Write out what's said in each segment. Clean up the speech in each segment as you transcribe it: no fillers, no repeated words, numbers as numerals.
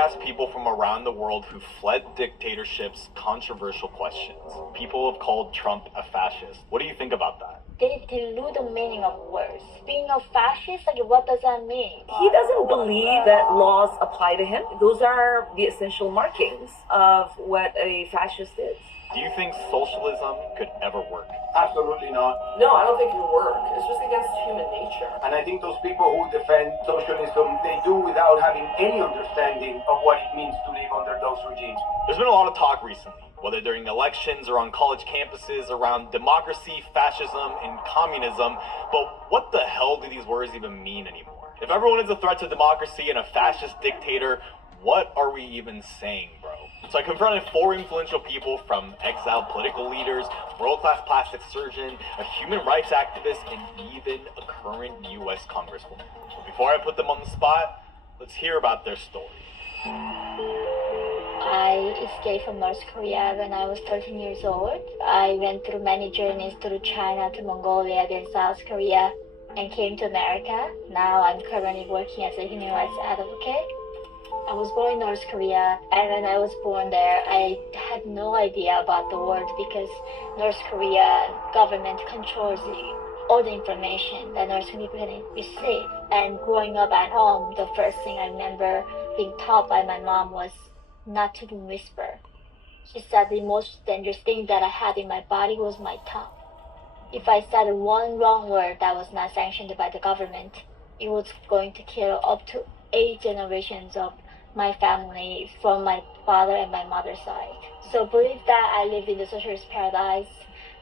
asked people from around the world who fled dictatorships controversial questions. People have called Trump a fascist. What do you think about that? They dilute the meaning of words. Being a fascist, like what does that mean? He doesn't believe that laws apply to him. Those are the essential markings of what a fascist is. Do you think socialism could ever work? Absolutely not. No, I don't think it will work. It's just against human nature. And I think those people who defend socialism, they do without having any understanding of what it means to live under those regimes. There's been a lot of talk recently, whether during elections or on college campuses, around democracy, fascism, and communism. But what the hell do these words even mean anymore? If everyone is a threat to democracy and a fascist dictator, what are we even saying, bro? So I confronted 4 influential people, from exiled political leaders, world-class plastic surgeon, a human rights activist, and even a current US congresswoman. But before I put them on the spot, let's hear about their story. I escaped from North Korea when I was 13 years old. I went through many journeys through China to Mongolia, then South Korea, and came to America. Now I'm currently working as a human rights advocate. I was born in North Korea, and when I was born there, I had no idea about the world because North Korea government controls all the information that North Korean people can receive. And growing up at home, the first thing I remember being taught by my mom was not to whisper. She said the most dangerous thing that I had in my body was my tongue. If I said one wrong word that was not sanctioned by the government, it was going to kill up to 8 generations of my family from my father and my mother's side. So believe that I lived in the socialist paradise,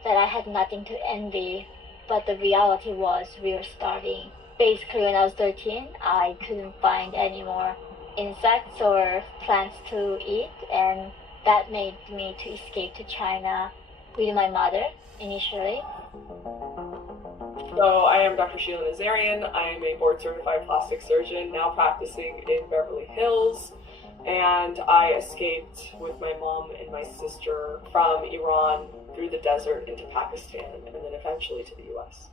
that I had nothing to envy, but the reality was we were starving. Basically, when I was 13, I couldn't find any more insects or plants to eat, and that made me to escape to China with my mother initially. So I am Dr. Sheila Nazarian. I am a board-certified plastic surgeon now practicing in Beverly Hills. And I escaped with my mom and my sister from Iran through the desert into Pakistan and then eventually to the US.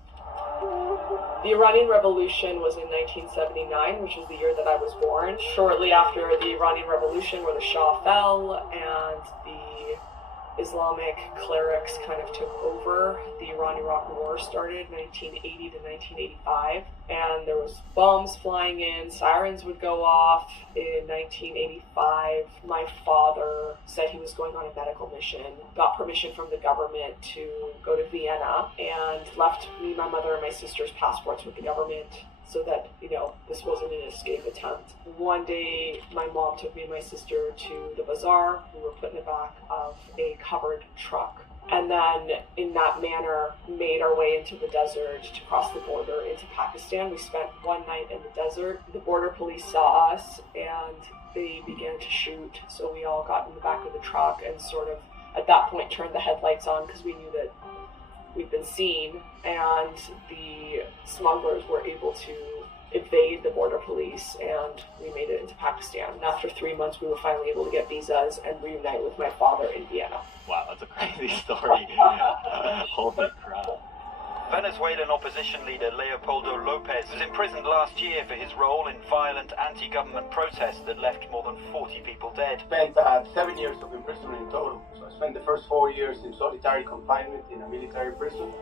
The Iranian Revolution was in 1979, which was the year that I was born. Shortly after the Iranian Revolution, where the Shah fell and the Islamic clerics kind of took over, the Iran-Iraq War started 1980 to 1985, and there was bombs flying in, sirens would go off. In 1985, my father said he was going on a medical mission, got permission from the government to go to Vienna, and left me, my mother, and my sister's passports with the government so that, this wasn't an escape attempt. One day, my mom took me and my sister to the bazaar. We were put in the back of a covered truck. And then, in that manner, made our way into the desert to cross the border into Pakistan. We spent one night in the desert. The border police saw us and they began to shoot. So we all got in the back of the truck and sort of, at that point, turned the headlights on because we knew that we'd been seen, and the smugglers were able to evade the border police, and we made it into Pakistan. And after 3 months, we were finally able to get visas and reunite with my father in Vienna. Wow, that's a crazy story. Holy crap. Venezuelan opposition leader Leopoldo Lopez was imprisoned last year for his role in violent anti-government protests that left more than 40 people dead. Spent 7 years of imprisonment in total. So I spent the first 4 years in solitary confinement in a military prison.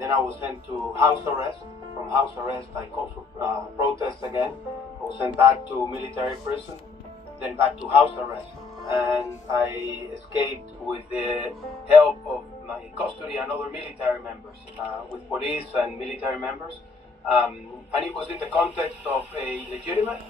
Then I was sent to house arrest. From house arrest, I called for protests again. I was sent back to military prison, then back to house arrest. And I escaped with the help of my custody and other military members, with police and military members. And it was in the context of a legitimate,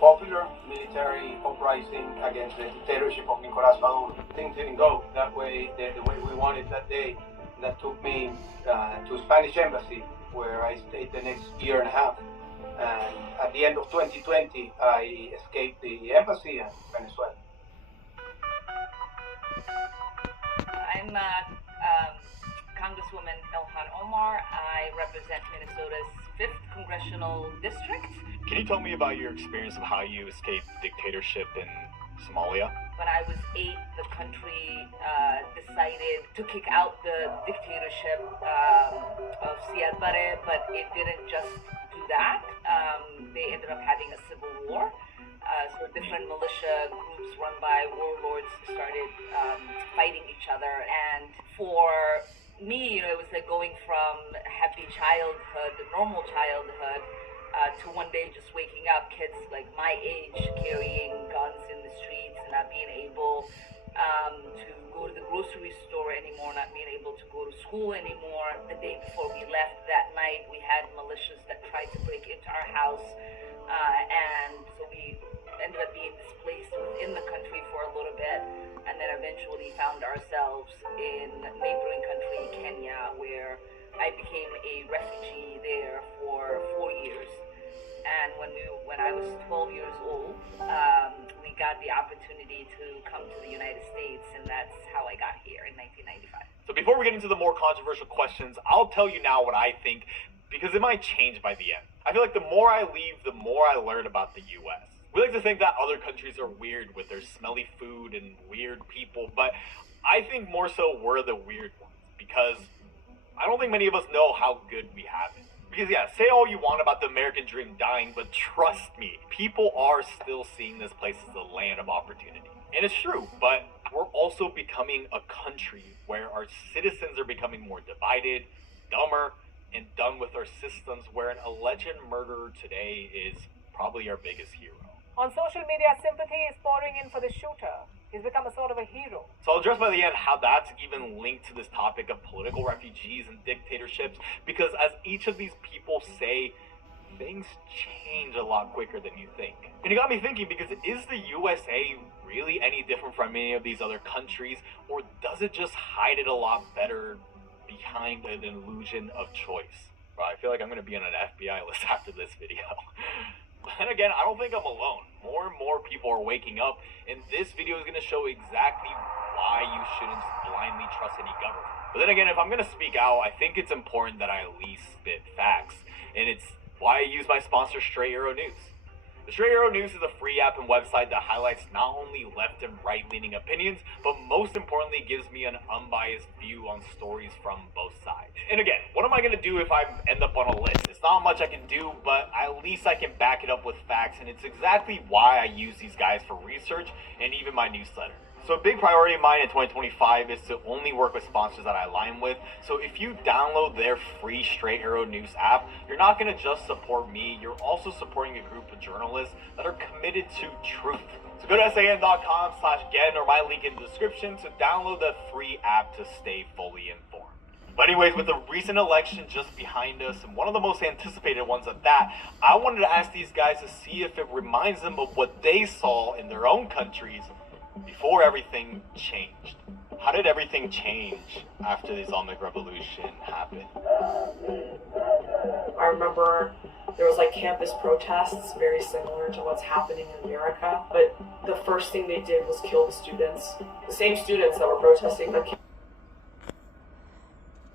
popular military uprising against the dictatorship of Nicolás Maduro. Things didn't go that way, the way we wanted that day. That took me to Spanish embassy, where I stayed the next year and a half. And at the end of 2020, I escaped the embassy in Venezuela. I'm Congresswoman Ilhan Omar. I represent Minnesota's 5th Congressional District. Can you tell me about your experience of how you escaped dictatorship in Somalia? When I was 8, the country decided to kick out the dictatorship of Siad Barre, but it didn't just do that. they ended up having a civil war. So different militia groups run by warlords started fighting each other. And for me, it was like going from happy childhood, normal childhood, to one day just waking up, kids like my age carrying guns in the streets and not being able to go to the grocery store anymore, not being able to go to school anymore. The day before we left that night, we had militias that tried to break into our house, and so we ended up being displaced within the country for a little bit, and then eventually found ourselves in neighboring country, Kenya, where I became a refugee there for 4 years. And when I was 12 years old, we got the opportunity to come to the United States, and that's how I got here in 1995. So before we get into the more controversial questions, I'll tell you now what I think, because it might change by the end. I feel like the more I leave, the more I learn about the U.S. We like to think that other countries are weird with their smelly food and weird people, but I think more so we're the weird ones, because I don't think many of us know how good we have it. Because yeah, say all you want about the American dream dying, but trust me, people are still seeing this place as a land of opportunity. And it's true, but we're also becoming a country where our citizens are becoming more divided, dumber, and done with our systems, where an alleged murderer today is probably our biggest hero. On social media, sympathy is pouring in for the shooter. He's become a sort of a hero. So I'll address by the end how that's even linked to this topic of political refugees and dictatorships, because as each of these people say, things change a lot quicker than you think. And it got me thinking, because is the USA really any different from any of these other countries, or does it just hide it a lot better behind an illusion of choice? Well, I feel like I'm going to be on an FBI list after this video. But then again, I don't think I'm alone. More and more people are waking up, and this video is going to show exactly why you shouldn't just blindly trust any government. But then again, if I'm going to speak out, I think it's important that I at least spit facts, and it's why I use my sponsor, Straight Arrow News. The Straight Arrow News is a free app and website that highlights not only left and right-leaning opinions, but most importantly gives me an unbiased view on stories from both sides. And again, what am I going to do if I end up on a list? It's not much I can do, but at least I can back it up with facts, and it's exactly why I use these guys for research and even my newsletter. So a big priority of mine in 2025 is to only work with sponsors that I align with. So if you download their free Straight Arrow News app, you're not going to just support me, you're also supporting a group of journalists that are committed to truth. So go to san.com/get or my link in the description to download the free app to stay fully informed. But anyways, with the recent election just behind us, and one of the most anticipated ones at that, I wanted to ask these guys to see if it reminds them of what they saw in their own countries before everything changed. How did everything change after the Islamic Revolution happened? I remember there was like campus protests very similar to what's happening in America, but the first thing they did was kill the students. The same students that were protesting, but